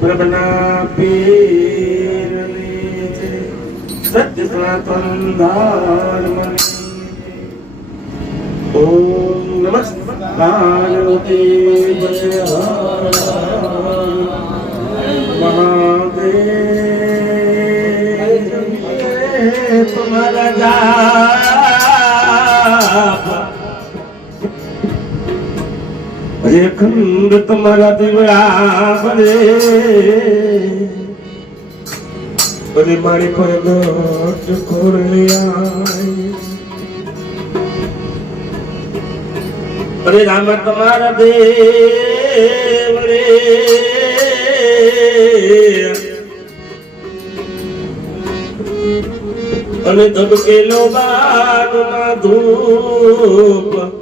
પ્રભના પીરની. સત્ય સનાતન ધર્મની. ઓમ નમસ્કાર દેવ ખંડ તમારા દીવડા બધી મારી ખોરલિયા અરે રામ તમારા દેવ રે અને ધબકેલો બાગમાં ધૂપ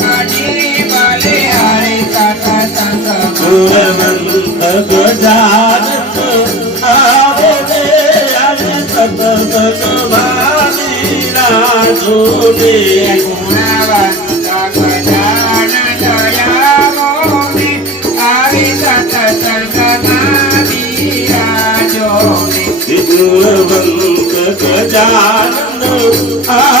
સંતો ગુણવંત ગજાનંદ આવો ને આજે રાજો ને ગુણવંત ગજાનંદ આવો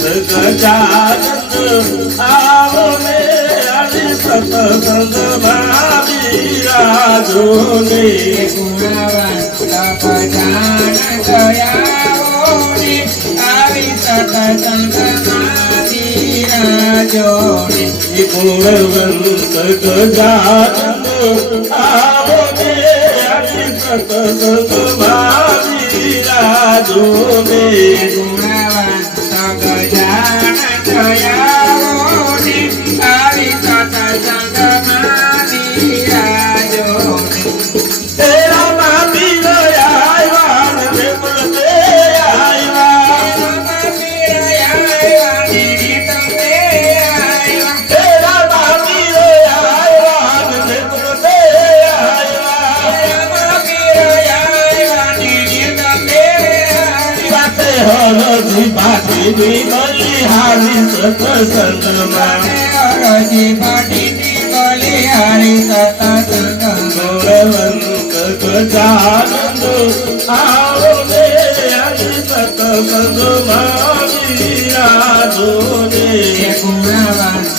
ગજાનંદ આવો ને હરે સતસંગમાં રાજો ને ગુણવંત ગજાનંદ આવો ને હરે સતસંગમાં રાજો ને ગુણવંત ગજાનંદ આવો ને હરે સત્સંગમાં બિરાજો ને ગુણવંત ગજાનંદ આવો સતસંગમાં પાટી કલે હારે સતસંગ ગૌરવંત ગજાનંદ આવો રે આજે સતસંગમાં વિરાજો રે ગુણવંત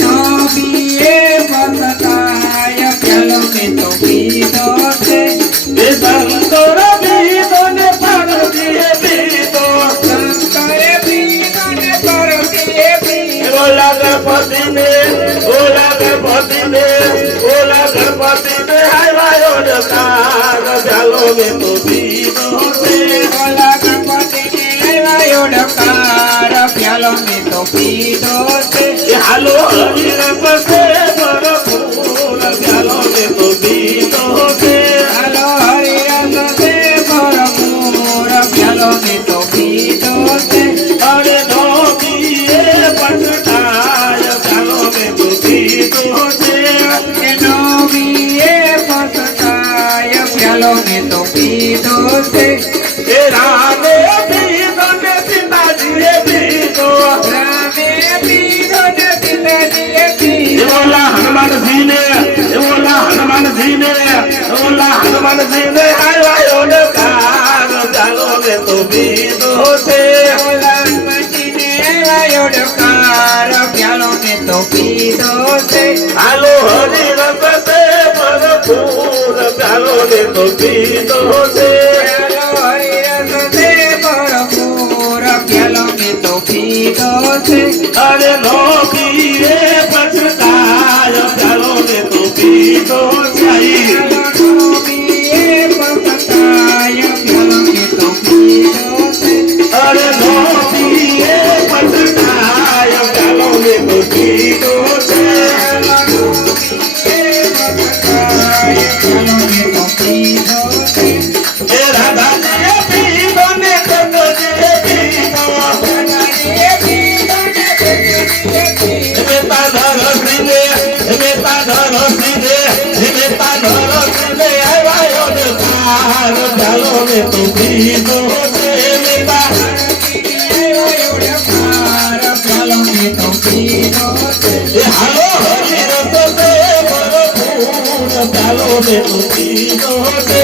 નો પીનો છે હાલો હરિણ પસે મારો ફૂલ ગાલો ને તો બીનો છે. હાલો હરિણ પસે મારો ફૂલ ગાલો ને તો બીનો છે. છે. હનુમાનજીને આવ્યો ને કાર ચાલો ને તો બીનો છે. હાલો હરી રસ પર ફૂલ ચાલો ને તો બીનો છે. হবে।